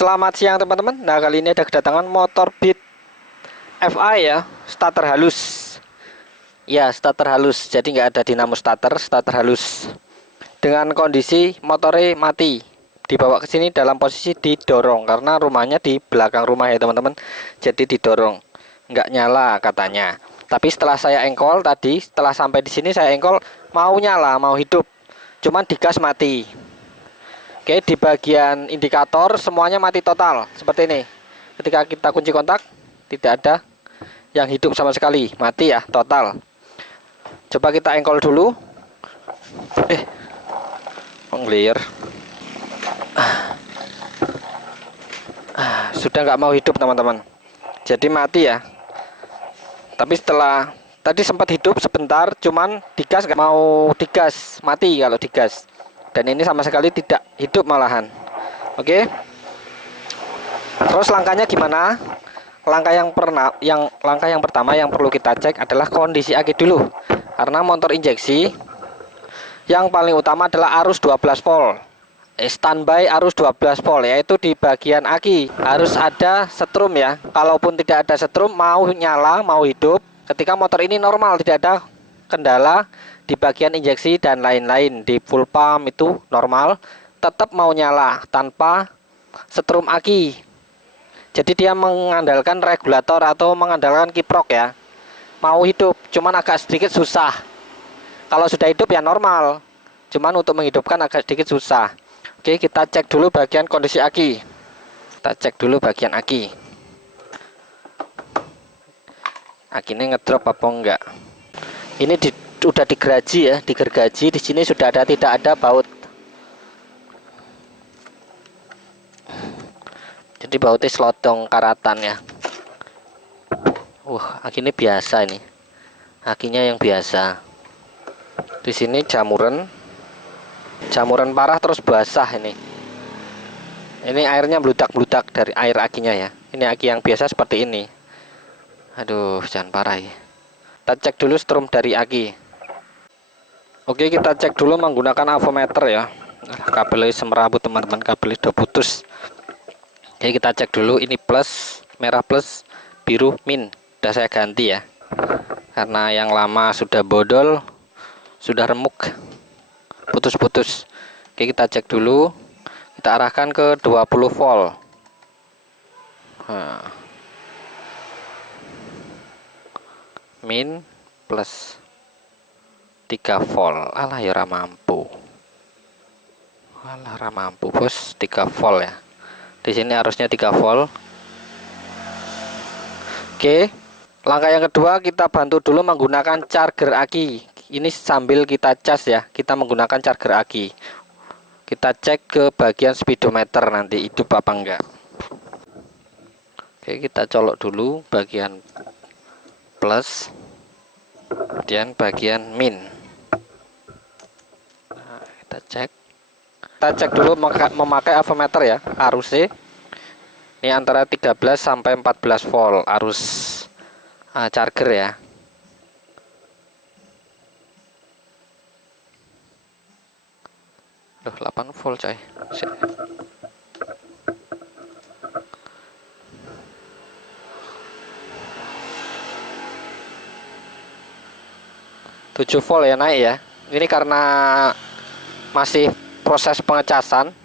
Selamat siang teman-teman. Nah, kali ini ada kedatangan motor Beat FI ya, starter halus. Ya, starter halus. Jadi nggak ada dinamo starter halus. Dengan kondisi motornya mati. Dibawa ke sini dalam posisi didorong karena rumahnya di belakang rumah ya teman-teman. Jadi didorong, nggak nyala katanya. Tapi setelah saya engkol tadi, setelah sampai di sini saya engkol, mau nyala, mau hidup. Cuman digas mati. Oke, di bagian indikator semuanya mati total seperti ini. Ketika kita kunci kontak, tidak ada yang hidup sama sekali, mati ya total. Coba kita engkol dulu. Clear. Sudah nggak mau hidup teman-teman. Jadi mati ya. Tapi setelah tadi sempat hidup sebentar, cuman digas nggak mau digas, mati kalau digas. Dan ini sama sekali tidak hidup malahan. Oke. Terus langkahnya gimana? Langkah yang pertama yang perlu kita cek adalah kondisi aki dulu. Karena motor injeksi yang paling utama adalah arus 12 volt. Standby arus 12 volt, yaitu di bagian aki harus ada setrum ya. Kalaupun tidak ada setrum, mau nyala, mau hidup. Ketika motor ini normal, tidak ada kendala di bagian injeksi dan lain-lain, di full pump itu normal, tetap mau nyala tanpa setrum aki. Jadi dia mengandalkan regulator atau mengandalkan kiprok ya. Mau hidup, cuman agak sedikit susah. Kalau sudah hidup ya normal, cuman untuk menghidupkan agak sedikit susah. Oke, kita cek dulu bagian kondisi aki. Kita cek dulu bagian aki. Akinya ngedrop apa enggak? Ini udah digergaji ya, digergaji. Di sini sudah ada, tidak ada baut. Jadi bautnya selotong karatan ya. Akinya biasa ini. Akinya yang biasa. Di sini jamuran parah terus basah ini. Ini airnya bludak-bludak dari air akinya ya. Ini aki yang biasa seperti ini. Aduh, jangan parah ya. Kita cek dulu strum dari aki. Oke, kita cek dulu menggunakan avometer ya. Kabelnya semerabut teman-teman, kabelnya sudah putus. Oke, kita cek dulu. Ini plus, merah plus, biru min. Sudah saya ganti ya. Karena yang lama sudah bodol, sudah remuk, putus-putus. Oke, kita cek dulu. Kita arahkan ke 20 volt. Min plus 3 volt. Alah ya mampu. Alah mampu bos, 3 volt ya. Di sini harusnya 3 volt. Oke. Langkah yang kedua, kita bantu dulu menggunakan charger aki. Ini sambil kita cas ya. Kita menggunakan charger aki. Kita cek ke bagian speedometer nanti hidup apa enggak. Oke, kita colok dulu bagian plus, kemudian bagian min. Kita cek dulu memakai avometer ya, arusnya ini antara 13 sampai 14 volt arus charger ya. Duh, 8 volt coy. 7 volt ya naik ya. Ini karena masih proses pengecasan.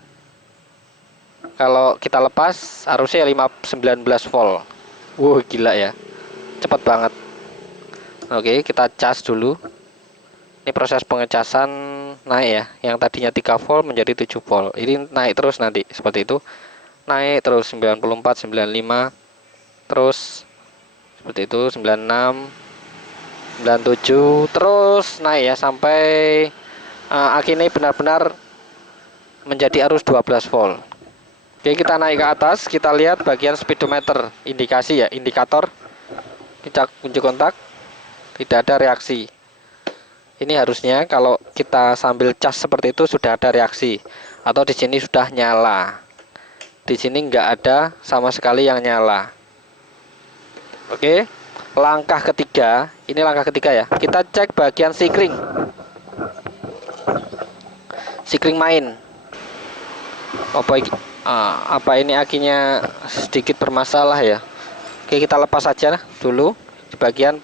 Kalau kita lepas harusnya 19 volt. Gila ya. Cepat banget. Oke, kita cas dulu. Ini proses pengecasan naik ya. Yang tadinya 3 volt menjadi 7 volt. Ini naik terus nanti seperti itu. Naik terus 94, 95. Terus seperti itu 96, 97 terus naik ya sampai akhirnya benar-benar menjadi arus 12 volt. Oke, kita naik ke atas, kita lihat bagian speedometer, indikasi ya, indikator. Kita kunci kontak, tidak ada reaksi. Ini harusnya kalau kita sambil cas seperti itu sudah ada reaksi, atau di sini sudah nyala. Di sini nggak ada sama sekali yang nyala. Oke, langkah ketiga, ini langkah ketiga ya. Kita cek bagian sikring. Sikring main. Apa Apa ini akinya sedikit bermasalah ya. Oke, kita lepas saja dulu di bagian.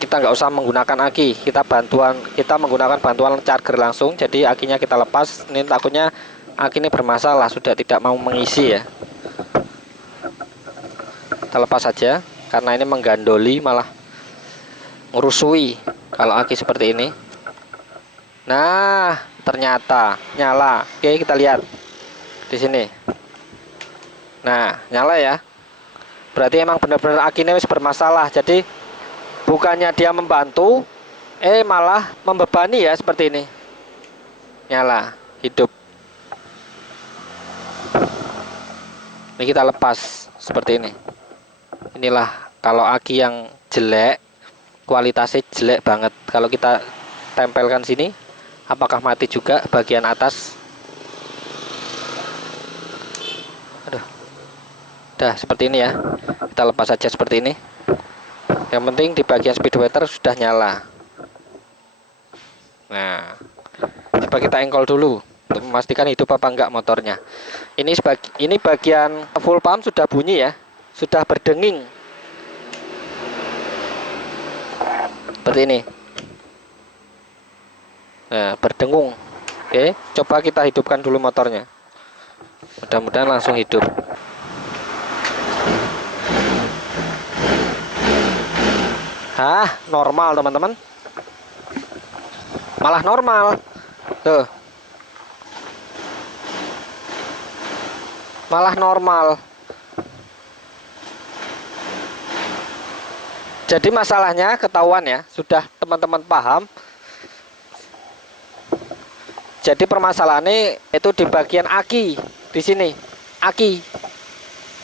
Kita nggak usah menggunakan aki, kita menggunakan bantuan charger langsung. Jadi akinya kita lepas. Ini takutnya aki ini bermasalah, sudah tidak mau mengisi ya. Kita lepas saja karena ini menggandoli, malah ngerusui kalau aki seperti ini. Nah, ternyata nyala. Oke, kita lihat di sini. Nah, nyala ya. Berarti emang benar-benar akinya wis bermasalah. Jadi bukannya dia membantu, malah membebani ya, seperti ini. Nyala, hidup. Ini kita lepas seperti ini. Inilah kalau aki yang jelek, kualitasnya jelek banget. Kalau kita tempelkan sini, apakah mati juga bagian atas? Aduh. Udah seperti ini ya. Kita lepas saja seperti ini. Yang penting di bagian speedometer sudah nyala. Nah, coba kita engkol dulu untuk memastikan hidup apa enggak motornya. Ini bagian full pump sudah bunyi ya, sudah berdenging seperti ini. Nah, berdengung. Oke, coba kita hidupkan dulu motornya. Mudah-mudahan langsung hidup. Normal teman-teman. Malah normal. Tuh. Malah normal. Jadi masalahnya ketahuan ya, sudah teman-teman paham. Jadi permasalahannya itu di bagian aki di sini. Aki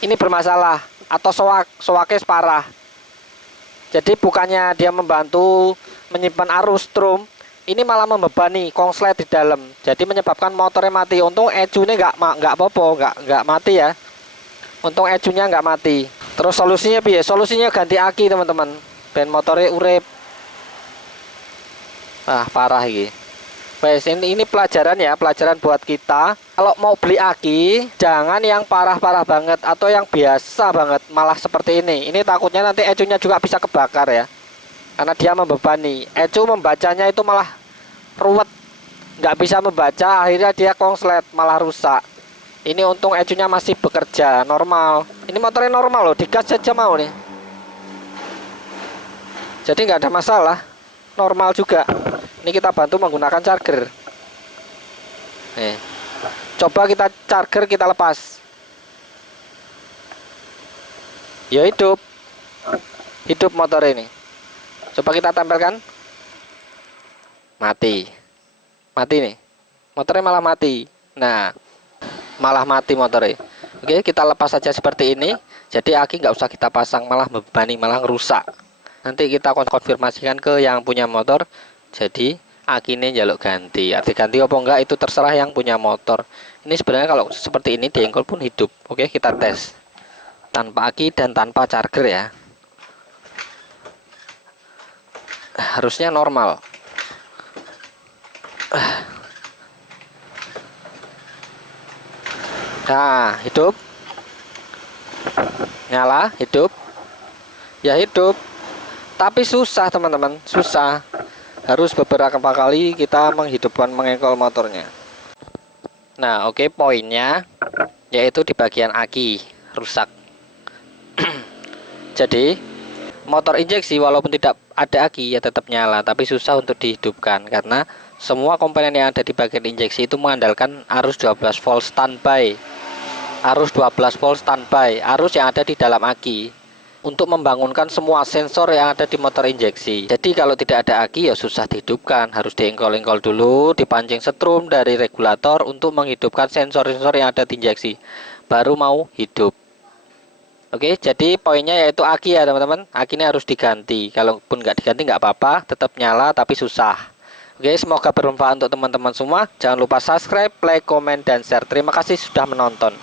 ini bermasalah atau soaknya parah. Jadi bukannya dia membantu menyimpan arus strum, ini malah membebani konslet di dalam. Jadi menyebabkan motornya mati. Untung ecunya nggak apa-apa, nggak mati ya. Untung ecunya nggak mati. Terus solusinya piye? Solusinya ganti aki teman-teman. Ben motornya urip. Parah ini. Wes, ini pelajaran ya, pelajaran buat kita. Kalau mau beli aki, jangan yang parah-parah banget atau yang biasa banget, malah seperti ini. Ini takutnya nanti ecunya juga bisa kebakar ya, karena dia membebani. Ecu membacanya itu malah ruwet, nggak bisa membaca, akhirnya dia konslet, malah rusak. Ini untung ecunya masih bekerja normal. Ini motornya normal loh, digas saja mau nih. Jadi nggak ada masalah, normal juga. Ini kita bantu menggunakan charger. Nih, coba kita charger, kita lepas. Ya hidup motor ini. Coba kita tempelkan. Mati nih, motornya malah mati. Nah, malah mati motornya. Oke, kita lepas saja seperti ini. Jadi aki nggak usah kita pasang, malah membebani, malah ngerusak. Nanti kita konfirmasikan ke yang punya motor. Jadi akinya jaluk ganti. Arti ganti apa enggak itu terserah yang punya motor. Ini sebenarnya kalau seperti ini diengkol pun hidup. Oke, kita tes tanpa aki dan tanpa charger ya. Harusnya normal. Nah, hidup. Nyala, hidup. Ya hidup. Tapi susah teman-teman, susah. Harus beberapa kali kita mengengkol motornya. Nah, oke, poinnya yaitu di bagian aki rusak. Jadi motor injeksi walaupun tidak ada aki ya tetap nyala, tapi susah untuk dihidupkan karena semua komponen yang ada di bagian injeksi itu mengandalkan arus 12 volt standby. Arus 12 volt standby, arus yang ada di dalam aki untuk membangunkan semua sensor yang ada di motor injeksi. Jadi kalau tidak ada aki ya susah dihidupkan, harus diengkol-engkol dulu, dipancing setrum dari regulator untuk menghidupkan sensor-sensor yang ada di injeksi, baru mau hidup. Oke, jadi poinnya yaitu aki ya teman-teman. Aki ini harus diganti. Kalaupun nggak diganti nggak apa-apa, tetap nyala tapi susah. Oke, semoga bermanfaat untuk teman-teman semua. Jangan lupa subscribe, like, komen, dan share. Terima kasih sudah menonton.